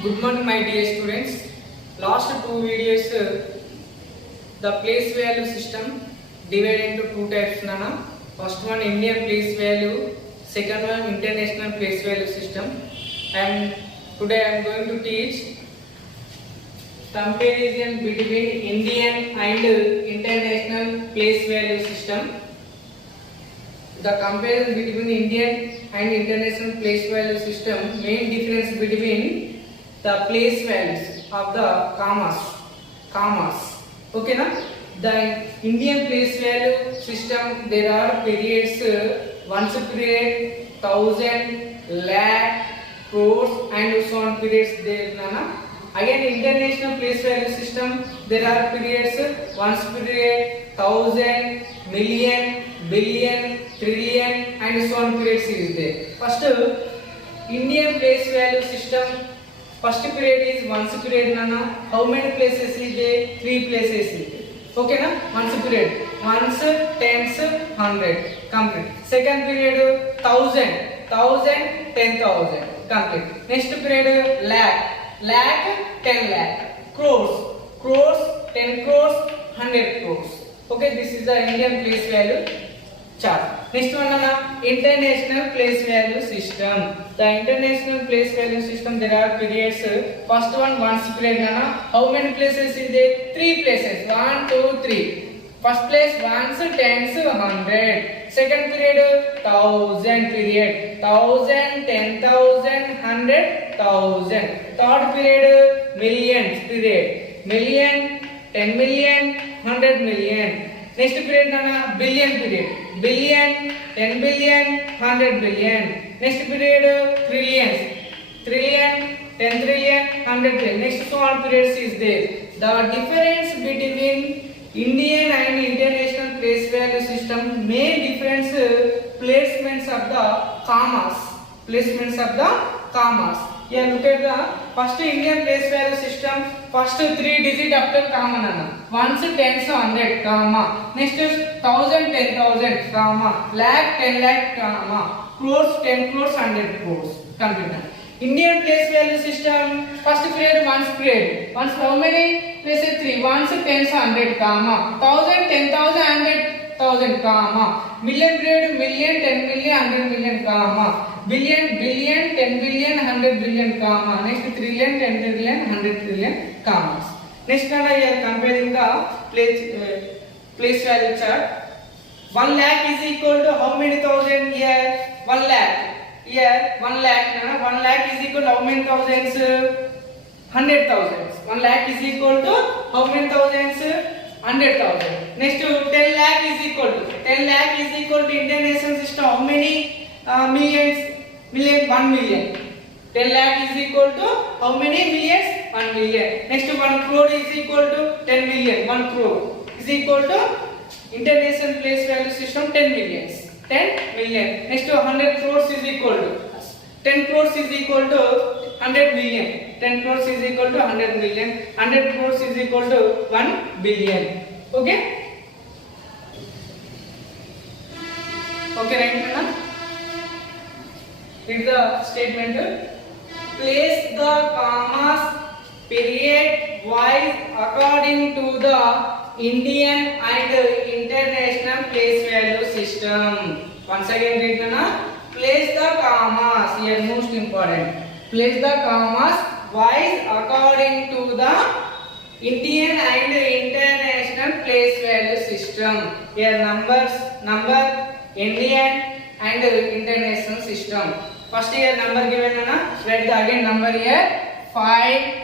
Good morning, my dear students. Last two videos, the place value system divided into two types. Nana. First one Indian place value, second one international place value system. Today I am going to teach comparison between Indian and international place value system. The comparison between Indian and international place value system, main difference between the place values of the commas. Okay na? The Indian place value system, there are periods, once period, thousand, lakh, crores and so on periods there nana. Again international place value system, there are periods, once period, thousand, million, billion, trillion and so on periods is there. First Indian place value system, first period is once period nana. How many places is there? 3 places is there. Okay na? Once period, ones, tens, hundred, complete. Second period thousand, 10,000, complete. Next period lakh, 10 lakh, crores, 10 crores, 100 crores. Okay, this is the Indian place value chart. Next one international place value system. The international place value system, there are periods. First one once period how many places is there? 3 places. 1, 2, 3. First place ones, tens, 100. Second period thousand period, 1000, 10,000, 100,000. Third period millions period, million, 10 million, 100 million. Next period billion period, billion, 10 billion, 100 billion. Next period trillions, trillion, 10 trillion, 100 trillion. Next so on periods is there. The difference between Indian and international place value system, main difference, placements of the commas. Placements of the commas. Here look at the first Indian place value system. First 3 digit after comma nana. Ones, tens, 100 comma. Next is 1000, 10,000 comma. Lakh, 10 lakh comma. Crores, 10 crores, 100 crores. Complete. Indian place value system, first period ones period. Once how many places? 3. Ones, tens, 100 comma. 1000, 10,000, 100,000 comma. Million period, million, 10 million, 100 million comma. Billion, billion, 10 billion, 100 billion comma. Next trillion, 10 trillion, 100 trillion commas. Next we are comparing the place value chart. 1 lakh is equal to how many thousand here? 1 lakh. Here 1 lakh. 1 lakh is equal to how many thousands? 100 thousands. 1 lakh is equal to how many thousands? 100,000. Next 10 lakh is equal to 10 lakh is equal to international system. How many millions? Million, 1 million. 10 lakh is equal to how many millions? 1 million. Next 1 crore is equal to 10 million. 1 crore is equal to international place value system 10 millions. 10 million. Next 100 crores is equal to 10 crores is equal to 100 million. 10 crores is equal to 100 million. 100 crores is equal to 1 billion. Okay? Okay, right now? Read the statement. Place the commas period wise according to the Indian and international place value system. Once again read na. Place the commas, here most important. Place the commas wise according to the Indian and international place value system. Here number, Indian and international system. First here number given na. Write the again number here. 5,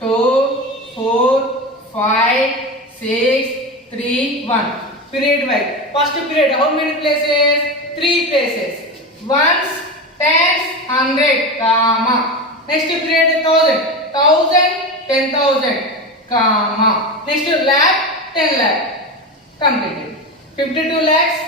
2, 4, 5, 6, 3, 1. Period wise. First period how many places? 3 places. Ones, tens, 100 comma. Next period 1000, 10,000 comma. Next lakh, 10 lakh. Completed. 52 lakhs,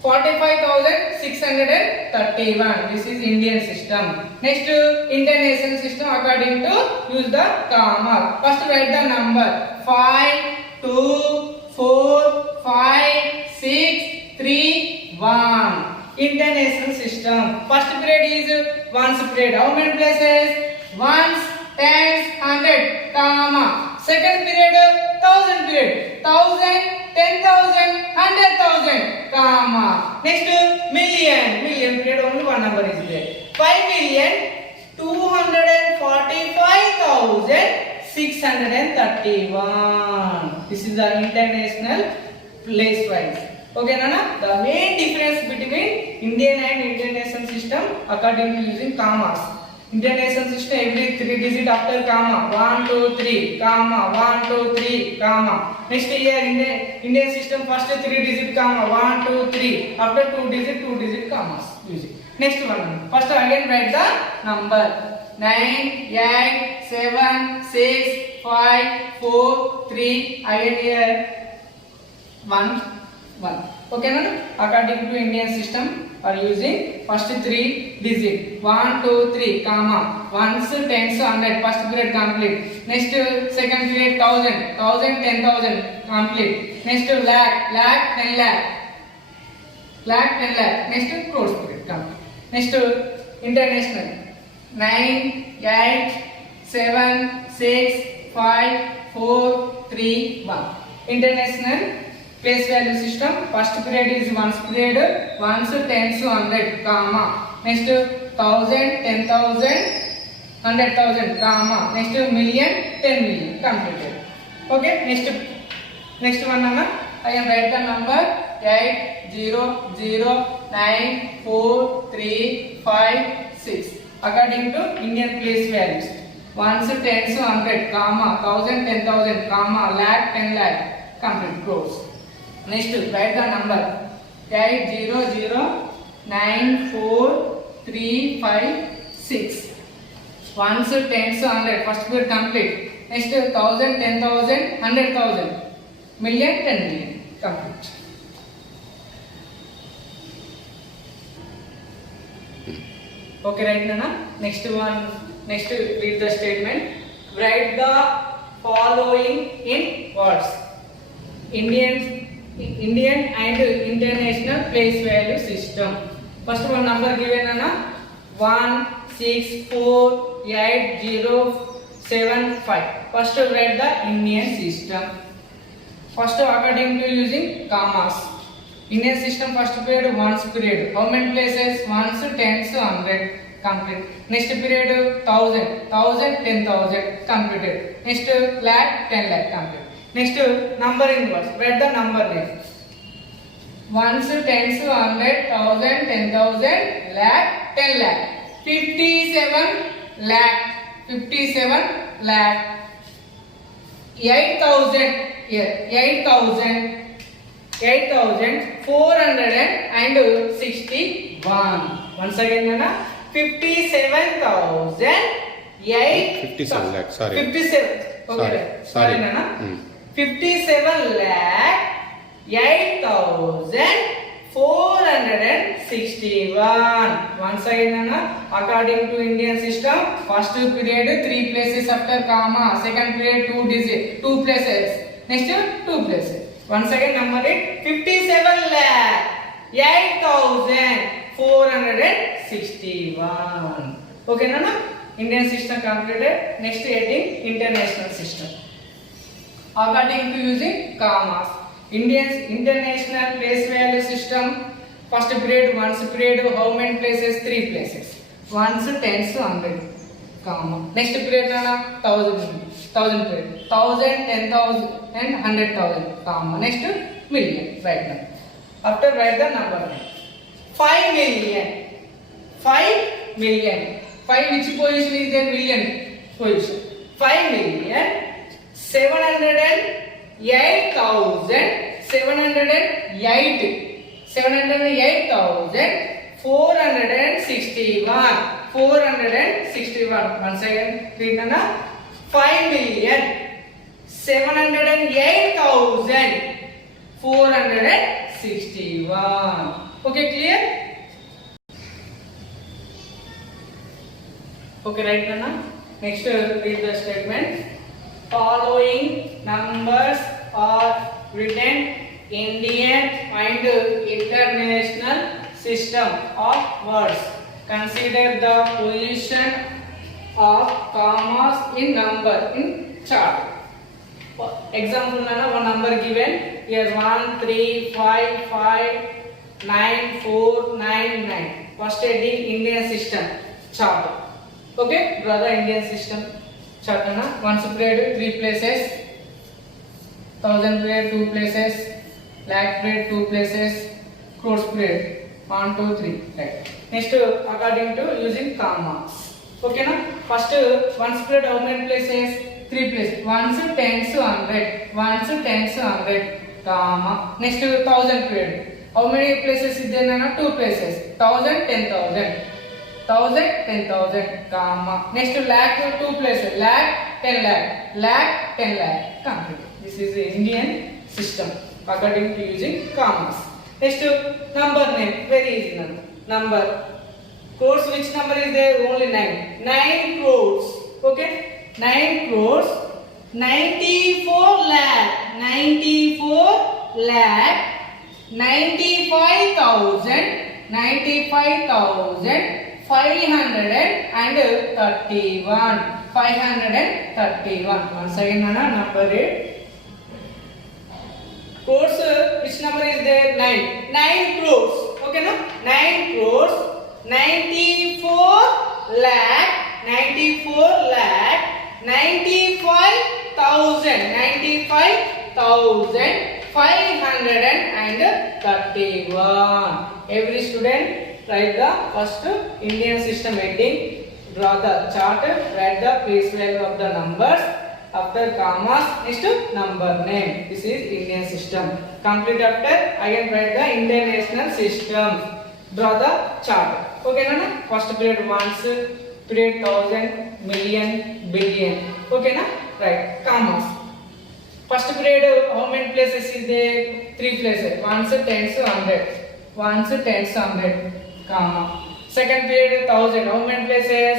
45,631. This is Indian system. Next international system according to use the comma. First write the number 5, 2, 4, 5, 6, 3, 1. International system. First period is once period. How many places? ones, tens, hundred, comma. Second period, thousand period, thousand, 10,000, 100,000, comma. Next, million period only one number is there. 5,245,631. This is the international place wise. Okay, Nana? The main difference between Indian and international system according to using commas. International system every 3 digit after comma 1 2 3 comma 1 2 3 comma. Next here Indian system first 3 digit comma 1 2 3 after 2 digit commas using. Next one, first again write the number 9 8 7 6 5 4 3 again here 1 1. Okay, no? According to Indian system are using first 3 digit 1 2 3 comma ones, tens, hundred first period complete. Next second period 1000 10,000 complete. Next lakh 10 lakh 10 lakh. Next crores period complete. Next international 9 8 7 6 5 4 3 1. International place value system first period is ones period ones, tens, hundred comma. Next 1000 10,000 100,000 comma. Next million 10 million completed. Okay, next one Nana, I am write the number 8 0 0 9 4 3 5 6 according to Indian place values. Ones, tens, hundred comma 1000 10,000 comma lakh 10 lakh complete crores. Next write the number 8 0 0 9 4 3 5 6 ones, tens, hundred first period complete. Next 1000 10,000 100,000 million 10 million complete. Okay, right Nana? Next one, next read the statement. Write the following in words. Indian and international place value system. First one number given Nana 1 6 4 8 0 7 5. First write the Indian system. First according to using commas. Indian system first period ones period. How many places? Ones, tens, hundred complete. Next period 1000 10,000 completed. Next lakh 10 lakh complete. Next number in words. Write the number name. Ones, tens, hundred, 1000 10,000 lakh 10 lakh 57 lakh 8,000 here 8,461. Once again Nana 57,057 lakh, sorry. 57. Okay, Sorry. Nana 57 lakh 8,461. Once again Nana, according to Indian system first period 3 places after comma, second period 2 digit 2 places, next 2 places. Once again number it 57 lakh 8,461. Okay Nana, Indian system completed. Next heading international system. According to using commas. International place value system first period ones period how many places? 3 places. Ones, tens, hundred comma. Next period Nana 1000 period 1000 10,000 and 100,000 comma. Next million right now. After write the number 5 million 5 which position is there? Million position. 5 million 708,461. Once again read Nana 5,708,461. Okay, clear? Okay, right Nana? Next read the statement. Following numbers are written Indian and international system of words. Consider the position of commas in number in chart. Example nana one number given here 1 3 5 5 9 4 9 9. First heading Indian system chart. Okay, draw the Indian system chart nana. Ones period 3 places, 1000 period 2 places, lakh period 2 places, crores period 1 2 3. Right. Next according to using commas. Okay na. First ones period how many places? 3 places. Ones, tens, 100. Ones, tens, 100. Comma. Next 1000 period. How many places is there na? 2 places. 1000, 10,000. 1000, 10,000. Comma. Next lakh 2 places. Lakh, 10 lakh. Lakh, 10 lakh. Complete. This is the Indian system according to using commas. Next number name. Very easy number. Crores, which number is there? Only 9. 9 crores. Okay. 9 crores. 94 lakh. 94 lakh. 95,000. 95,000. 531. 531. Once again, number 8. Crores, which number is there? 9. 9 crores. Okay, no? 9 crores. 94 lakh. 94 lakh. 95,000. 95,000. 531. Every student write the first Indian system heading, draw the chart, write the place value of the numbers, after commas, next number name. This is Indian system. Complete after again write the international system. Draw the chart. Okay na? First period ones, period thousand, million, billion. Okay na? Right. Commas. First period how many places is there? 3 places. Ones, tens, 100. Ones, tens, 100. Comma. Second period 1000. How many places?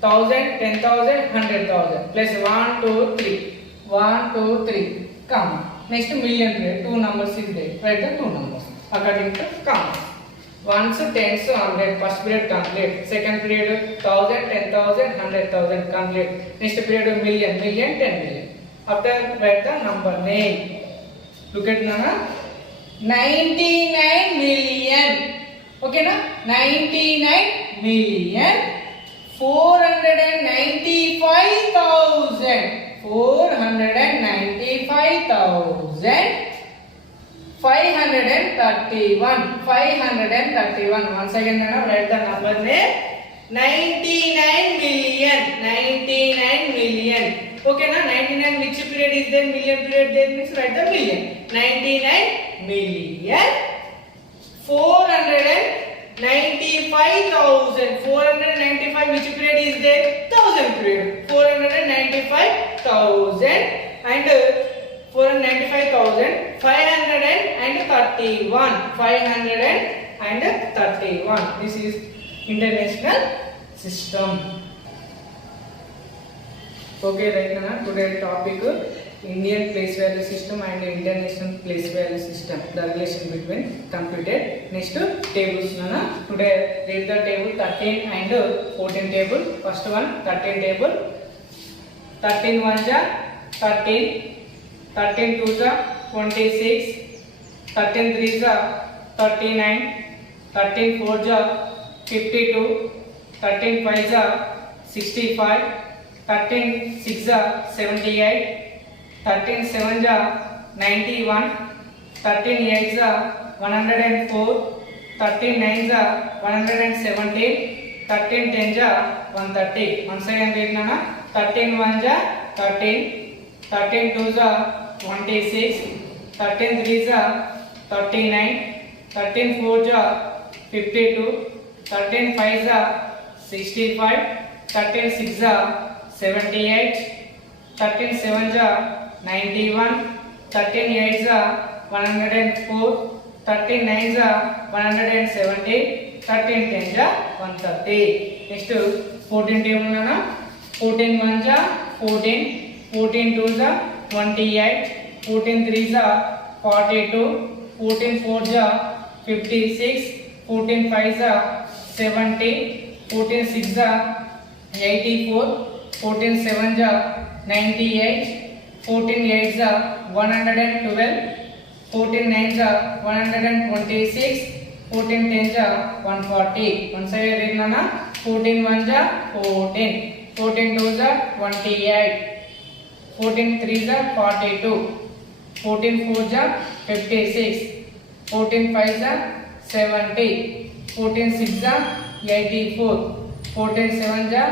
1000, 10,000, 100,000. Place 1, 2, 3. 1, 2, 3. Comma. Next million period. 2 numbers is there. Write the 2 numbers according to comma. Ones, tens, 100. First period complete. Second period 1000, 10,000, 100,000 complete. Next period million, million, 10 million. After write the number name. Look at Nana. 99 million. Okay na? 99 million. 495,000. 495,000. 531. 531. Once again, write the number name. 99 million. 99 million. Okay na? 99 which period is there? Million period there means write the million. 99 million. 495,000. 495 which period is there? 1000 period. 495,000 and 495,000. 531. 531. This is international system. Okay, right now today topic Indian place value system and international place value system, the relation between computed. Next tables nana. Today read the table 13 and 14 table. First one 13 table. 13 1 ja 13, 13 2 ja 26, 13 3 ja 39, 13 4 ja 52, 13 5 ja 65, 13 6 ja 78, 13 7 ja 91, 13 8 ja 104, 13 9 ja 117, 13 10 ja 130. Once again read nana. 13 1 ja 13, 13 2 ja 26, 13 3 ja 39, 13 4 ja 52, 13 5 ja 65, 13 6 ja 78, 13 7 ja 91, 13 8 ja 104, 13 9 ja 170, 13 10 ja 130. Next 14 table nana. 14 1 ja 14, 14 2 ja 28, 14 3 ja 42, 14 4 ja 56, 14 5 ja 70, 14 6 ja 84, 14 7 ja 98, 14 8 ja 112, 14 9 ja 126, 14 10 ja 140. Once I read nana 14 1 ja 14, 14 2 ja 28, 14 3 ja 42, 14 4 ja 56, 14 5 ja 70, 14 6 ja 84, 14 7 ja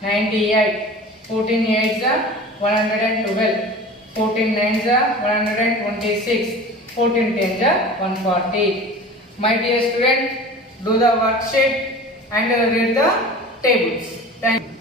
98, 14 8 ja 112, 14 9 ja 126, 14 10 ja 140. My dear student, do the worksheet and read the tables. Thank you.